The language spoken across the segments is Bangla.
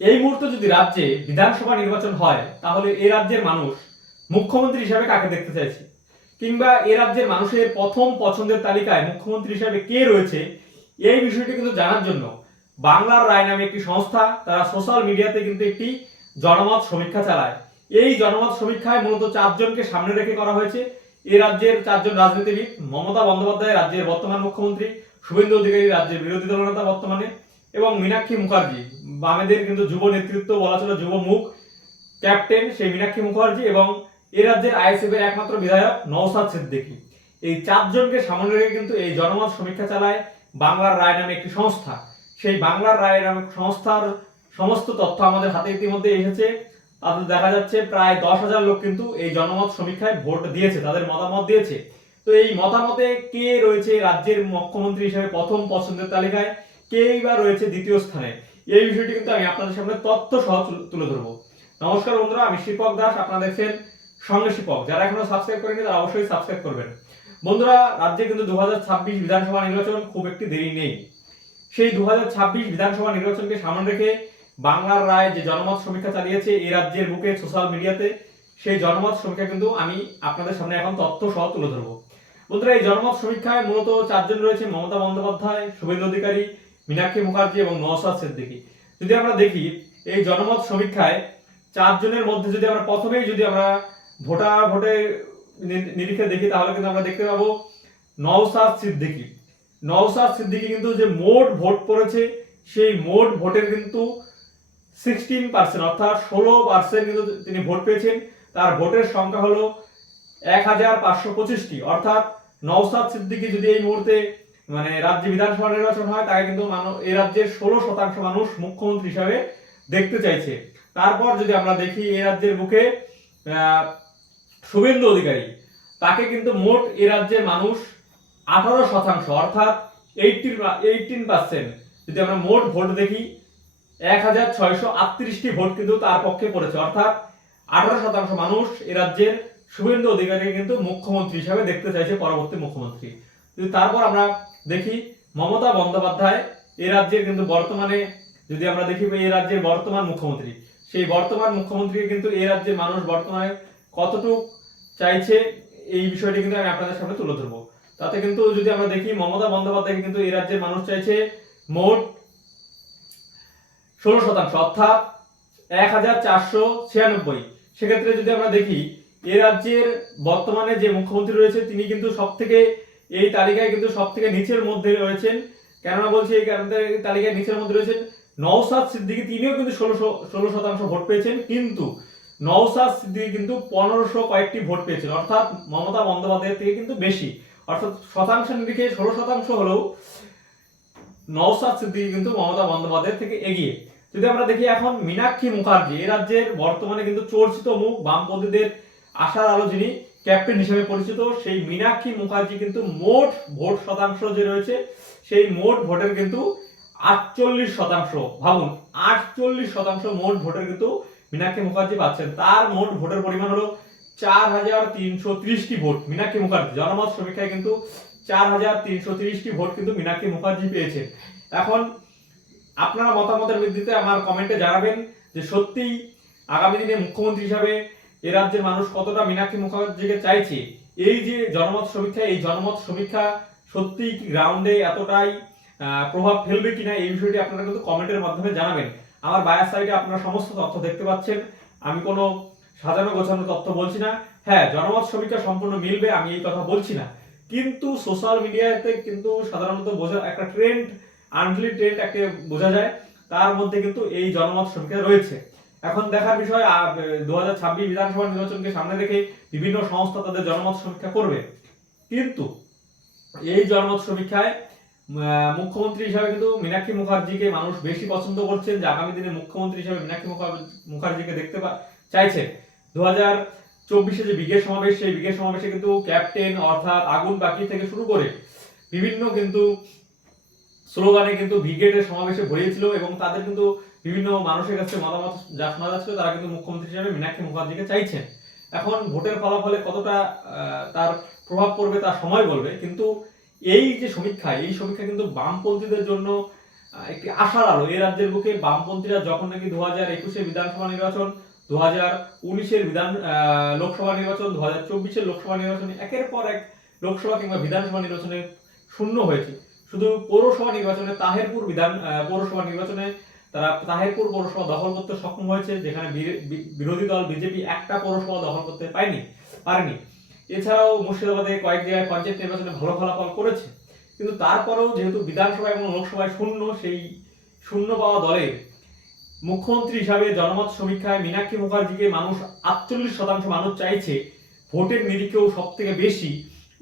এই মুহূর্তে যদি রাজ্যে বিধানসভা নির্বাচন হয় তাহলে এই রাজ্যের মানুষ মুখ্যমন্ত্রী হিসাবে কাকে দেখতে চাইছে, কিংবা এ রাজ্যের মানুষের প্রথম পছন্দের তালিকায় মুখ্যমন্ত্রী হিসাবে কে রয়েছে, এই বিষয়টি কিন্তু জানার জন্য বাংলার রায় নামে একটি সংস্থা তারা সোশ্যাল মিডিয়াতে কিন্তু একটি জনমত সমীক্ষা চালায়। এই জনমত সমীক্ষায় মূলত চারজনকে সামনে রেখে করা হয়েছে। এ রাজ্যের চারজন রাজনীতিবিদ: মমতা বন্দ্যোপাধ্যায় রাজ্যের বর্তমান মুখ্যমন্ত্রী, শুভেন্দু অধিকারী রাজ্যের বিরোধী দলনেতা বর্তমানে, এবং মীনাক্ষী মুখার্জি বামেদের কিন্তু যুব নেতৃত্ব বলা চলে, যুব মুখ ক্যাপ্টেন সেই মীনাক্ষী মুখার্জি, এবং এ রাজ্যের আইএসএফ এর একমাত্র বিধায়ক নওশাদ সিদ্দিকী। এই চারজনকে সামনে রেখে কিন্তু এই জনমত সমীক্ষা চালায় বাংলার রায় নামে একটি সংস্থা। সেই বাংলার রায় নামে সংস্থার সমস্ত তথ্য আমাদের হাতে ইতিমধ্যে এসেছে। তাদের দেখা যাচ্ছে প্রায় 10,000 লোক কিন্তু এই জনমত সমীক্ষায় ভোট দিয়েছে, তাদের মতামত দিয়েছে। তো এই মতামতে কে রয়েছে রাজ্যের মুখ্যমন্ত্রী হিসেবে প্রথম পছন্দের তালিকায়, কেই বা রয়েছে দ্বিতীয় স্থানে, এই বিষয়টি কিন্তু আমি আপনাদের সামনে তথ্য সহ তুলে ধরবো। নমস্কার বন্ধুরা, আমি শিপক দাস, আপনারা দেখছেন সঙ্গে শিপক। যারা এখনো সাবস্ক্রাইব করেনি তারা অবশ্যই সাবস্ক্রাইব করবেন। বন্ধুরা, রাজ্যে কিন্তু 2026 বিধানসভা নির্বাচন খুব একটি দেরি নেই। সেই 2026 বিধানসভা নির্বাচনকে সামনে রেখে বাংলার রায় যে জনমত সমীক্ষা চালিয়েছে এই রাজ্যের বুকে সোশ্যাল মিডিয়াতে, সেই জনমত সমীক্ষা কিন্তু আমি আপনাদের সামনে এখন তথ্য সহ তুলে ধরবো। বন্ধুরা, এই জনমত সমীক্ষায় মূলত চারজন রয়েছে: মমতা বন্দ্যোপাধ্যায়, শুভেন্দু অধিকারী, মীনাক্ষী মুখার্জি এবং নওশাদ সিদ্দিকী। যদি আমরা দেখি এই জনমত সমীক্ষায় চারজনের মধ্যে যদি আমরা প্রথমেই ভোটে নিরীক্ষে দেখি তাহলে কিন্তু আমরা দেখতে পাবো নওশাদ সিদ্দিকী। নওশাদ সিদ্দিকী কিন্তু যে মোট ভোট পড়েছে সেই মোট ভোটের কিন্তু 16%, অর্থাৎ 16% কিন্তু তিনি ভোট পেয়েছেন। তার ভোটের সংখ্যা হলো 1525টি। অর্থাৎ নওশাদ সিদ্দিকী যদি এই মুহূর্তে রাজ্য বিধানসভা নির্বাচন হয় তাকে কিন্তু এই রাজ্যের 16% মানুষ মুখ্যমন্ত্রী হিসাবে দেখতে চাইছে। তারপর যদি আমরা দেখি এই রাজ্যের বুকে শুভেন্দু অধিকারী, তাকে কিন্তু মোট এই রাজ্যের মানুষ 18%, অর্থাৎ 18%, যদি আমরা মোট ভোট দেখি 1638টি ভোট কিন্তু তার পক্ষে পড়েছে। অর্থাৎ 18% মানুষ এ রাজ্যের শুভেন্দু অধিকারীকে কিন্তু মুখ্যমন্ত্রী হিসাবে দেখতে চাইছে, পরবর্তী মুখ্যমন্ত্রী। যদি তারপর আমরা দেখি মমতা বন্দ্যোপাধ্যায়, এ রাজ্যের কিন্তু বর্তমানে যদি আমরা দেখি এই রাজ্যের বর্তমান মুখ্যমন্ত্রী, সেই বর্তমান মুখ্যমন্ত্রীকে কিন্তু এই রাজ্যের মানুষ বর্তমানে কতটুকু চাইছে এই বিষয়টি কিন্তু আমি আপনাদের সামনে তুলে ধরবো। তাতে কিন্তু যদি আমরা দেখি মমতা বন্দ্যোপাধ্যায়কে কিন্তু এই রাজ্যের মানুষ চাইছে মোট 16%, অর্থাৎ 1496। সেক্ষেত্রে যদি আমরা দেখি এ রাজ্যের বর্তমানে যে মুখ্যমন্ত্রী রয়েছে তিনি কিন্তু সবথেকে এই তালিকায় কিন্তু সবথেকে নিচের মধ্যে রয়েছেন। কেননা বলছি এই কারণে তালিকায় নিচের মধ্যে রয়েছেন নওশাদ সিদ্দিকী, তিনিও কিন্তু 16% ভোট পেয়েছেন, কিন্তু নওশাদ সিদ্দিকী কিন্তু 1500 কয়েকটি ভোট পেয়েছেন, অর্থাৎ মমতা বন্দ্যোপাধ্যায়ের থেকে কিন্তু বেশি। অর্থাৎ শতাংশ নিরিখে 16% হলেও নওশাদ সিদ্দিকী কিন্তু মমতা বন্দ্যোপাধ্যায়ের থেকে এগিয়ে। যদি আমরা দেখি এখন মীনাক্ষী মুখার্জি, এ রাজ্যের বর্তমানে কিন্তু চর্চিত মুখ, বামপন্থীদের আশার আলো যিনি ক্যাপ্টেন হিসেবে পরিচিত, সেই মীনাক্ষী মুখার্জি কিন্তু মোট ভোট শতাংশ যে রয়েছে সেই মোট ভোটের কিন্তু 48%। ভাবুন, 48% মোট ভোটের কিন্তু মীনাক্ষী মুখার্জি পাচ্ছেন। তার মোট ভোটের পরিমাণ হলো 4330টি ভোট। মীনাক্ষী মুখার্জি জনমত সমীক্ষায় কিন্তু 4330টি ভোট কিন্তু মীনাক্ষী মুখার্জি পেয়েছে। এখন আপনারা মতামতের ভিত্তিতে আমার কমেন্টে জানাবেন যে সত্যিই আগামী দিনে মুখ্যমন্ত্রী হিসাবে এ রাজ্যের মানুষ কতটা মীনাক্ষী মুখার্জিকে চাইছে। এই যে জনমত সমীক্ষা, এই জনমত সমীক্ষা সত্যিই কি গ্রাউন্ডে এতটাই প্রভাব ফেলবে কিনা, এই বিষয়টি আপনারা কিন্তু কমেন্টের মাধ্যমে জানাবেন। আমার বায়ার সাইডে আপনারা সমস্ত তথ্য দেখতে পাচ্ছেন, আমি কোনো সাজানো গোছানো তথ্য বলছি না। হ্যাঁ, জনমত সমীক্ষা সম্পূর্ণ মিলবে আমি এই কথা বলছি না, কিন্তু সোশ্যাল মিডিয়াতে কিন্তু সাধারণত বোঝা একটা ট্রেন্ড, আনফিলি ট্রেন্ড একটা বোঝা যায়, তার মধ্যে কিন্তু এই জনমত সমীক্ষা রয়েছে। এখন দেখার বিষয় 2026 বিধানসভা নির্বাচনকে সামনে রেখে বিভিন্ন সংস্থা তাদের জনমত সমীক্ষা করবে, কিন্তু এই জনমত সমীক্ষায় মুখ্যমন্ত্রী হিসাবে কিন্তু মীনাক্ষী মুখার্জিকে মানুষ বেশি পছন্দ করছেন, যে আগামী দিনে মুখ্যমন্ত্রী হিসাবে মীনাক্ষী মুখার্জিকে দেখতে চাইছেন। 2024 যে ব্রিগেড সমাবেশ, সেই ব্রিগেড সমাবেশে কিন্তু ক্যাপ্টেন অর্থাৎ আগুন বাকি থেকে শুরু করে বিভিন্ন কিন্তু স্লোগানে কিন্তু ব্রিগেডের সমাবেশে ভরিয়েছিল, এবং তাদের কিন্তু বিভিন্ন মানুষের কাছে মতামত যা শোনা যাচ্ছিল তারা কিন্তু মুখ্যমন্ত্রী হিসেবে মীনাক্ষী মুখার্জিকে চাইছেন। এখন ভোটের ফলাফলে কতটা তার প্রভাব পড়বে তা সময় বলবে, কিন্তু এই যে সমীক্ষা, এই সমীক্ষা কিন্তু বামপন্থীদের জন্য একটি আশার আলো। এই রাজ্যের বুকে বামপন্থীরা যখন নাকি 2021-এর বিধানসভা নির্বাচন, 2019-এর লোকসভা নির্বাচন, 2024-এর লোকসভা নির্বাচনে একের পর এক লোকসভা কিংবা বিধানসভা নির্বাচনে শূন্য হয়েছে, শুধু পৌরসভা নির্বাচনে পৌরসভা নির্বাচনে তারা তাহেরপুর পৌরসভা দখল করতে সক্ষম হয়েছে, যেখানে বিরোধী দল বিজেপি একটা পৌরসভা দখল করতে পারেনি। এছাড়াও মুর্শিদাবাদে কয়েক জায়গায় পঞ্চায়েত নির্বাচনে ভালো ফলাফল করেছে। কিন্তু তারপরেও যেহেতু বিধানসভা এবং লোকসভায় শূন্য, সেই শূন্য পাওয়া দলের মুখ্যমন্ত্রী হিসাবে জনমত সমীক্ষায় মীনাক্ষী মুখার্জিকে মানুষ 48% মানুষ চাইছে, ভোটের নিরিখেও সব থেকে বেশি।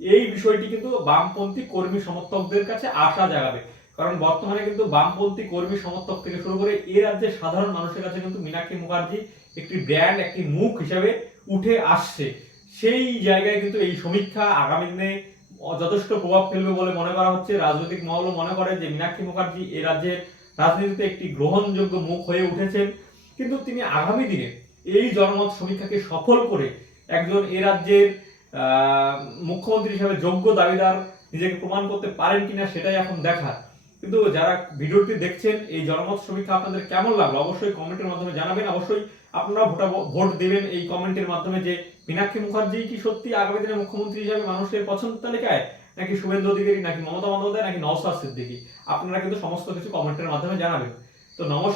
এই বিষয়টি কিন্তু বামপন্থী কর্মী সমর্থকদের কাছে আশা জাগাবে, কারণ বর্তমানে কিন্তু বামপন্থী কর্মী সমর্থক থেকে শুরু করে এই রাজ্যের সাধারণ মানুষের কাছে কিন্তু মীনাক্ষী মুখার্জি একটি ব্র্যান্ড, একটি মুখ হিসাবে উঠে আসছে। সেই জায়গায় কিন্তু এই সমীক্ষা আগামী দিনে যথেষ্ট প্রভাব ফেলবে বলে মনে করা হচ্ছে। রাজনৈতিক মহলও মনে করে যে মীনাক্ষী মুখার্জি এই রাজ্যের রাজনীতিতে একটি গ্রহণযোগ্য মুখ হয়ে উঠেছেন, কিন্তু তিনি আগামী দিনে এই জনমত সমীক্ষাকে সফল করে একজন এ রাজ্যের মুখ্যমন্ত্রী হিসেবে যোগ্য দাবিদার নিজেকে প্রমাণ করতে পারেন কিনা সেটাই এখন দেখার। কিন্তু যারা ভিডিওটি দেখছেন, এই জনমত সমীক্ষা আপনাদের কেমন লাগলো অবশ্যই কমেন্টের মাধ্যমে জানাবেন। অবশ্যই আপনারা ভোট দেবেন এই কমেন্টের মাধ্যমে যে মীনাক্ষী মুখার্জি কি সত্যি আগামী দিনে মুখ্যমন্ত্রী হিসেবে মানুষের পছন্দ তালিকায়, নাকি শুভেন্দু অধিকারী, নাকি মমতা বন্দ্যোপাধ্যায়, নাকি নওশাদ সিদ্দিকী। আপনারা কিন্তু সমস্ত কিছু কমেন্টের মাধ্যমে জানাবেন। তো নমস্কার।